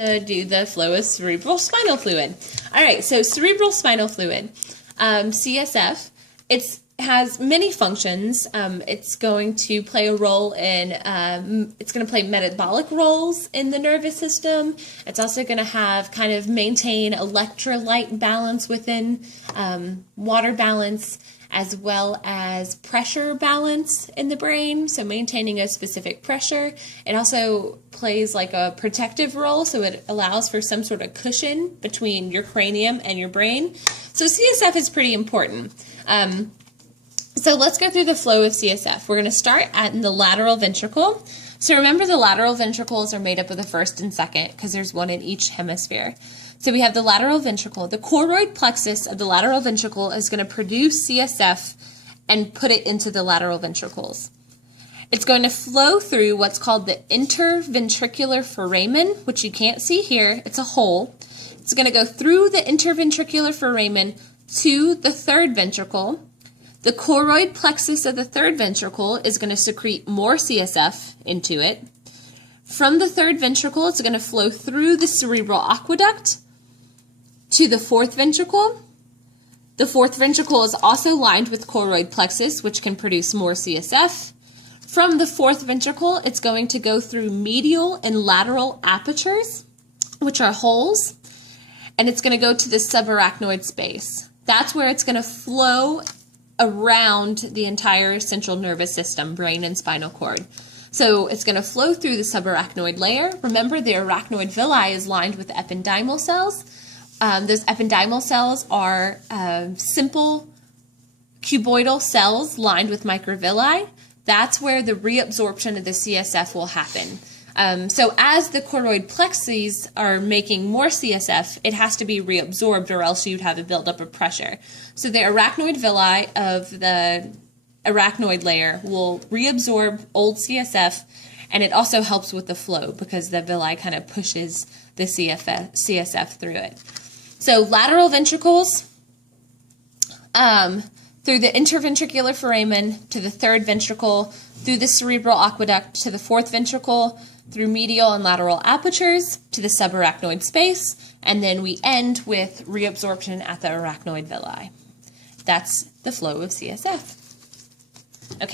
To do the flow of cerebral spinal fluid. All right, so cerebral spinal fluid, CSF, has many functions. It's going to play a role in, it's going to play metabolic roles in the nervous system. It's also going to have kind of maintain electrolyte balance within water balance, as well as pressure balance in the brain, so maintaining a specific pressure. It also plays like a protective role, so it allows for some sort of cushion between your cranium and your brain. So CSF is pretty important. So let's go through the flow of CSF. We're going to start at the lateral ventricle. So remember, the lateral ventricles are made up of the first and second because there's one in each hemisphere. So we have the lateral ventricle. The choroid plexus of the lateral ventricle is going to produce CSF and put it into the lateral ventricles. It's going to flow through what's called the interventricular foramen, which you can't see here. It's a hole. It's going to go through the interventricular foramen to the third ventricle. The choroid plexus of the third ventricle is going to secrete more CSF into it. From the third ventricle, it's going to flow through the cerebral aqueduct to the fourth ventricle. The fourth ventricle is also lined with choroid plexus, which can produce more CSF. From the fourth ventricle, it's going to go through medial and lateral apertures, which are holes, and it's going to go to the subarachnoid space. That's where it's going to flow around the entire central nervous system, brain and spinal cord. So it's going to flow through the subarachnoid layer. Remember, the arachnoid villi is lined with ependymal cells. Those ependymal cells are simple cuboidal cells lined with microvilli. That's where the reabsorption of the CSF will happen. So as the choroid plexes are making more CSF, it has to be reabsorbed or else you'd have a buildup of pressure. So the arachnoid villi of the arachnoid layer will reabsorb old CSF, and it also helps with the flow because the villi kind of pushes the CSF through it. So lateral ventricles, through the interventricular foramen to the third ventricle, through the cerebral aqueduct to the fourth ventricle, through medial and lateral apertures to the subarachnoid space, and then we end with reabsorption at the arachnoid villi. That's the flow of CSF. Okay.